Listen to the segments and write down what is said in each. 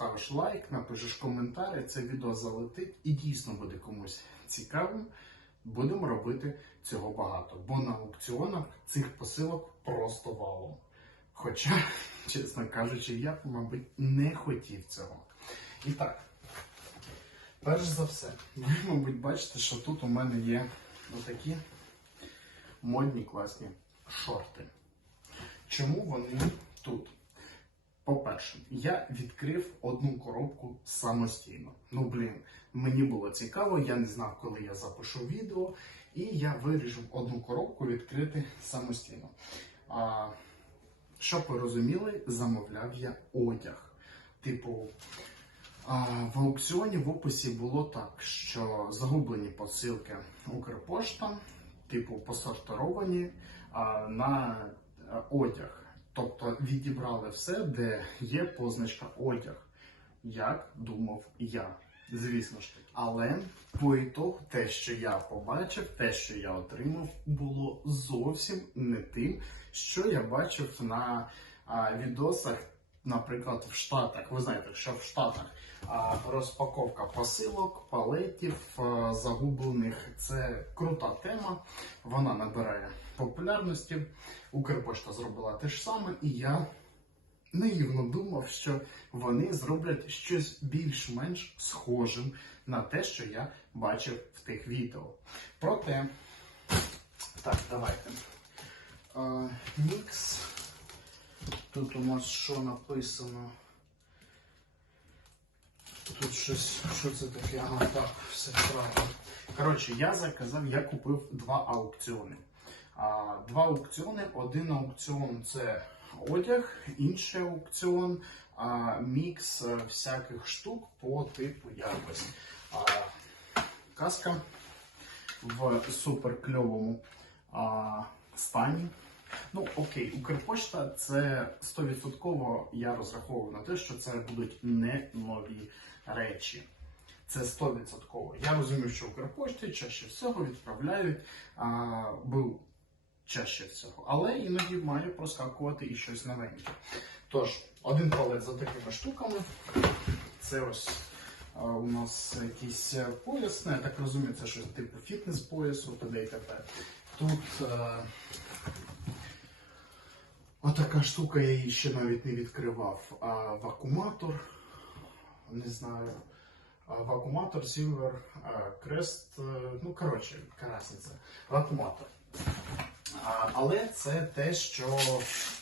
поставиш лайк, напишеш коментар, це відео залетить і дійсно буде комусь цікавим. Будемо робити цього багато, бо на аукціонах цих посилок просто валом. Хоча, чесно кажучи, я, б, мабуть, не хотів цього. І так, перш за все, ви, мабуть, бачите, що тут у мене є отакі модні класні шорти. Чому вони тут? По-перше, я відкрив одну коробку самостійно. Ну блін, мені було цікаво, я не знав, коли я запишу відео, і я вирішив одну коробку відкрити самостійно. А, Щоб ви розуміли, замовляв я одяг. Типу, а, в аукціоні в описі було так, що загублені посилки Укрпошта, типу, посортировані а, на е, одяг. Тобто відібрали все, де є позначка одяг, як думав я. Звісно ж таки. Але по ітогу те, що я побачив, те, що я отримав, було зовсім не тим, що я бачив на а, відосах, наприклад, в Штатах. Ви знаєте, що в Штатах а, розпаковка посилок, палетів а, загублених це крута тема. Вона набирає популярності. Укрпошта зробила те ж саме, і я наївно думав, що вони зроблять щось більш-менш схожим на те, що я бачив в тих відео. Проте, так, давайте. Мікс. Тут у нас що написано? Тут щось, що це таке? Ага, так, все правильно. Коротше, я заказав, я купив два аукціони. Два аукціони. Один аукціон це одяг, інший аукціон мікс е, всяких штук по типу якось. Казка в суперкльовому стані. Ну, окей, Укрпошта це 100% я розраховую на те, що це будуть не нові речі. Це 100%. Я розумію, що Укрпошті чаще всього відправляють. а, був чаще всього. Але іноді має проскакувати і щось новеньке. Тож, один палет за такими штуками. Це ось а, у нас якийсь пояс. Ну, я так розумію, це щось типу фітнес-поясу, т.д. і т.п. Тут а, отака штука, я її ще навіть не відкривав. А Вакууматор. Не знаю. Вакууматор, Silver, Крест, ну, коротше, карасниця. Вакууматор. Але це те, що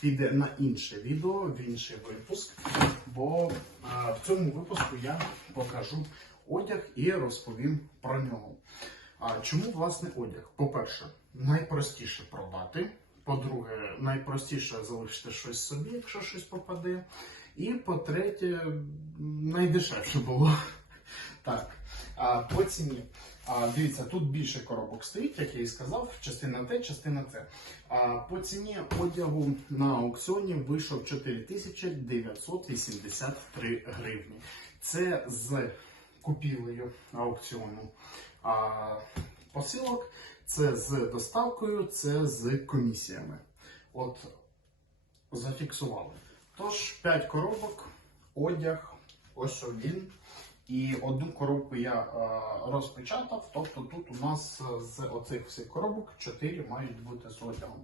піде на інше відео, в інший випуск. Бо в цьому випуску я покажу одяг і розповім про нього. Чому власне одяг? По-перше, найпростіше продати. По-друге, найпростіше залишити щось собі, якщо щось попаде. І по-третє, найдешевше було. Так, по ціні. А, Дивіться, тут більше коробок стоїть, як я і сказав, частина Т, частина С. По ціні одягу на аукціоні вийшов 4983 гривні. Це з купівлею аукціону а, посилок, це з доставкою, це з комісіями. От, зафіксували. Тож, 5 коробок, одяг, ось він. І одну коробку я е, розпечатав. Тобто тут у нас е, з оцих всіх коробок 4 мають бути з одягом.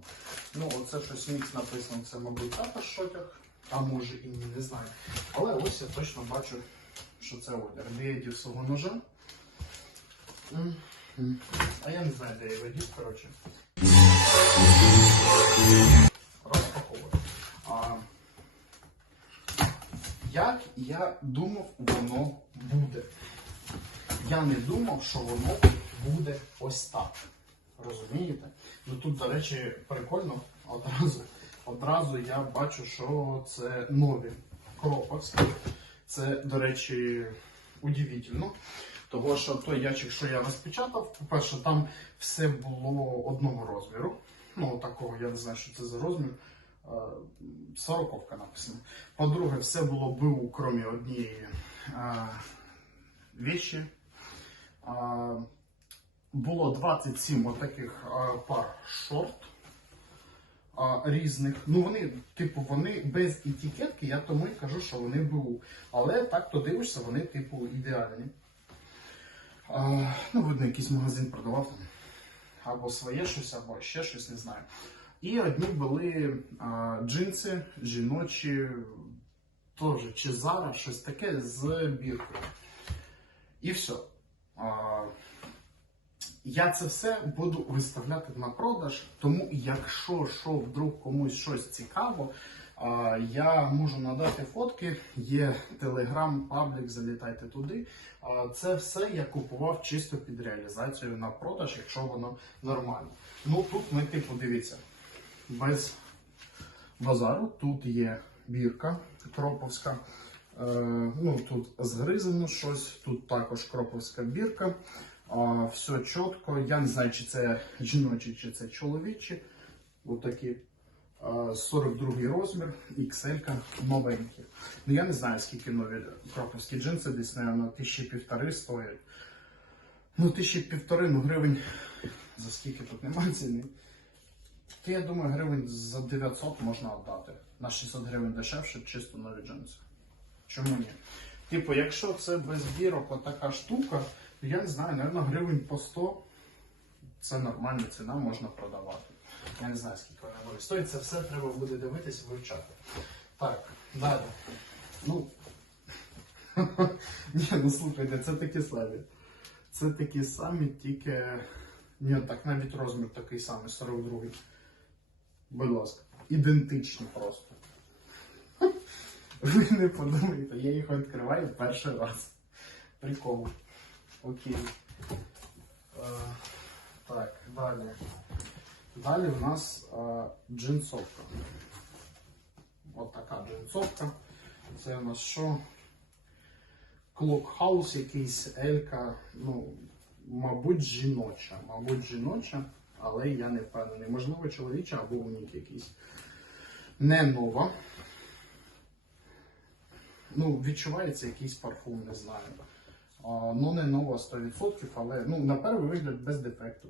Ну, оце щось міць написано, це, мабуть, також одяг, а може і не знаю. Але ось я точно бачу, що це одяг. Де я дів свого ножа. А я не знаю, де я його дів, коротше. як я думав, воно буде. Я не думав, що воно буде ось так. Розумієте? Ну Тут, до речі, прикольно, одразу одразу я бачу, що це нові Кропакс. Це, до речі, удивительно. Того, що той ячик, що я розпечатав, по-перше, там все було одного розміру. Ну, такого я не знаю, що це за розмір. Е, сороковка написана. По-друге, все було БУ, крім однієї е, віші. Е, було 27 отаких пар шорт різних. Ну, вони, типу, вони без етикетки, я тому і кажу, що вони БУ. Але так то дивишся, вони, типу, ідеальні. Ну, видно, якийсь магазин продавав Або своє щось, або ще щось, не знаю. І одні були а, джинси жіночі, теж чи зара, щось таке з біркою. І все. А, я це все буду виставляти на продаж, тому якщо що вдруг комусь щось цікаво, а, я можу надати фотки, є телеграм, паблік, залітайте туди. А, це все я купував чисто під реалізацію на продаж, якщо воно нормально. Ну тут ми типу дивіться без базару. Тут є бірка кроповська. Е, ну, Тут згризано щось, тут також кроповська бірка. Все чітко. Я не знаю, чи це жіночі, чи це чоловічі. Отакі 42 е, й розмір, XL новенькі. Ну, Я не знаю, скільки нові кроповські джинси, десь, мабуть, тисячі півтори стоять. Ну, тисячі півтори ну, гривень, за скільки тут немає ціни. Та я думаю, гривень за 900 можна віддати. На 600 гривень дешевше, чисто на джинси. Чому ні? Типу, якщо це без бірок така штука, то я не знаю, напевно, гривень по 100 це нормальна ціна, можна продавати. Я не знаю, скільки вона буде стоїть. Це все треба буде дивитися, вивчати. Так, далі. Ну, Ні, ну слухайте, це такі слабі. Це такі самі, тільки... Ні, так навіть розмір такий самий, 42-й. Будь ласка, ідентичні просто. Ви не подумайте, я їх відкриваю перший раз. Прикол. Окей. А, е, так, далі. Далі в нас а, е, джинсовка. От така джинсовка. Це у нас що? Клокхаус якийсь Елька, ну, мабуть, жіноча. Мабуть, жіноча але я не впевнений. Можливо, чоловіча або у них якийсь. Не нова. Ну, Відчувається якийсь парфум, не знаю. А, ну, не нова 100%, але ну, на перший вигляд без дефекту.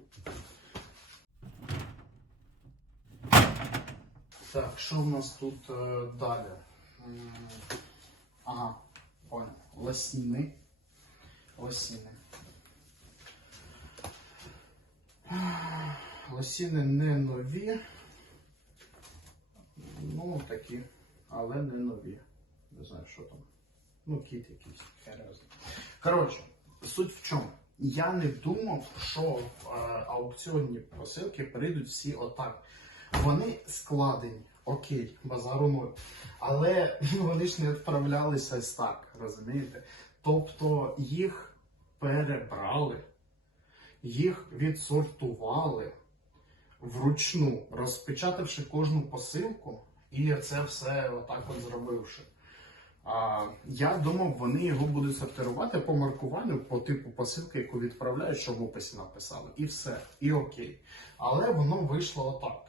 Так, що в нас тут е, далі? Ага, понял. Лосіни. Лосіни. Осіни не нові. Ну, такі, але не нові. Не знаю, що там. Ну, кіт якийсь. Коротше, суть в чому? Я не думав, що е, аукціонні посилки прийдуть всі отак. Вони складені, окей, базару ноль. Але ну, вони ж не відправлялися так, розумієте? Тобто їх перебрали їх відсортували вручну, розпечатавши кожну посилку і це все отак от зробивши. А, Я думав, вони його будуть сортирувати по маркуванню, по типу посилки, яку відправляють, що в описі написали. І все, і окей. Але воно вийшло отак.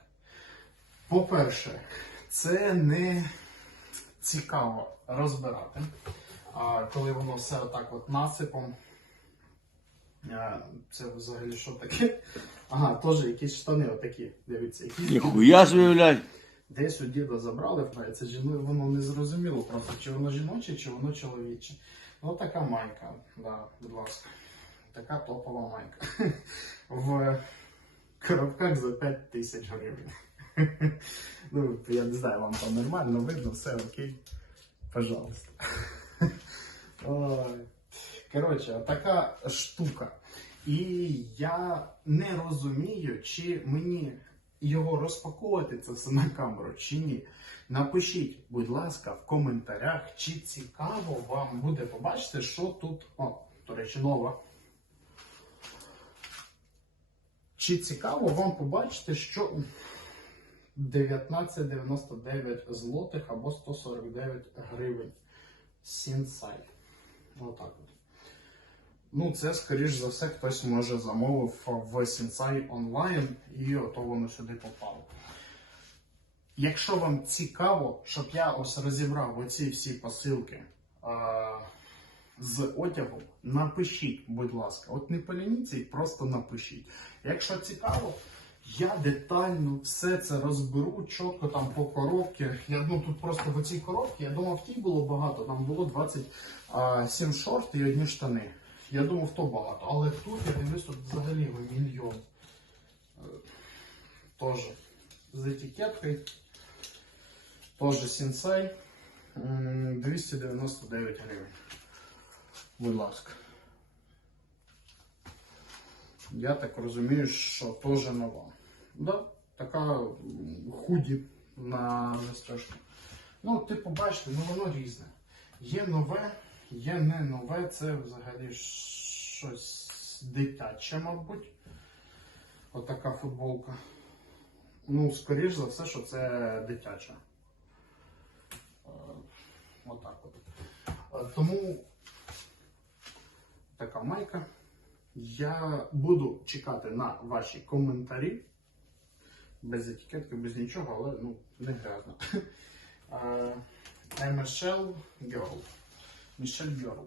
По-перше, це не цікаво розбирати, а, коли воно все отак от насипом. Це взагалі що таке? Ага, теж якісь штани отакі. Дивіться, якісь. Ніхуя блядь. Десь у діда забрали, правда, це жіно, ну, воно не зрозуміло просто, чи воно жіноче, чи воно чоловіче. Ну така майка, да, будь ласка. Така топова майка. В коробках за 5 тисяч гривень. Ну, я не знаю, вам там нормально видно, все окей. Пожалуйста. Ой. Коротше, така штука. І я не розумію, чи мені його розпаковувати це все на камеру, чи ні. Напишіть, будь ласка, в коментарях, чи цікаво вам буде побачити, що тут. О, до речі, нова. Чи цікаво вам побачити, що 1999 злотих або 149 гривень. Сінсайд. Отак от. Ну, це, скоріш за все, хтось може замовив е, в Сінсай онлайн і ото воно сюди попало. Якщо вам цікаво, щоб я ось розібрав оці всі посилки а, е, з одягу, напишіть, будь ласка, от не полініться, просто напишіть. Якщо цікаво, я детально все це розберу, чітко там по коробці. Я ну, тут просто в цій коробці, я думав, в тій було багато, там було 27 е, шорт і одні штани. Я думав, то багато. Але тут я дивлюсь взагалі мільйон. Тоже з етикеткою. теж сінсей. 299 гривень. Будь ласка. Я так розумію, що теж нова. Да, Така худі на застежку. Ну, типу, бачите, ну воно різне. Є нове є не нове, це взагалі щось дитяче, мабуть. Отака футболка. Ну, скоріш за все, що це дитяча. Е, отак от, е, Тому така майка. Я буду чекати на ваші коментарі. Без етикетки, без нічого, але ну, не грязно. MSL е, Girl. Ем Мішельйору.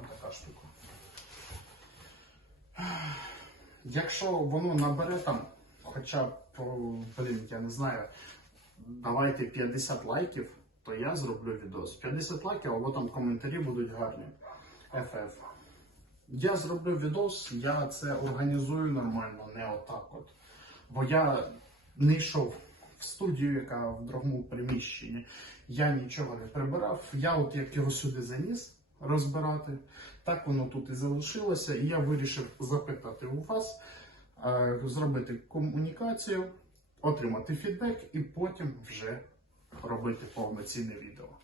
Ось така штука. Якщо воно набере там, хоча б, блін, я не знаю, давайте 50 лайків, то я зроблю відос. 50 лайків, або там коментарі будуть гарні. FF. Я зроблю відос, я це організую нормально, не отак от. Бо я не йшов в студію, яка в другому приміщенні. Я нічого не прибирав. Я, от як його сюди заніс розбирати, так воно тут і залишилося. І я вирішив запитати у вас, е, зробити комунікацію, отримати фідбек і потім вже робити повноцінне відео.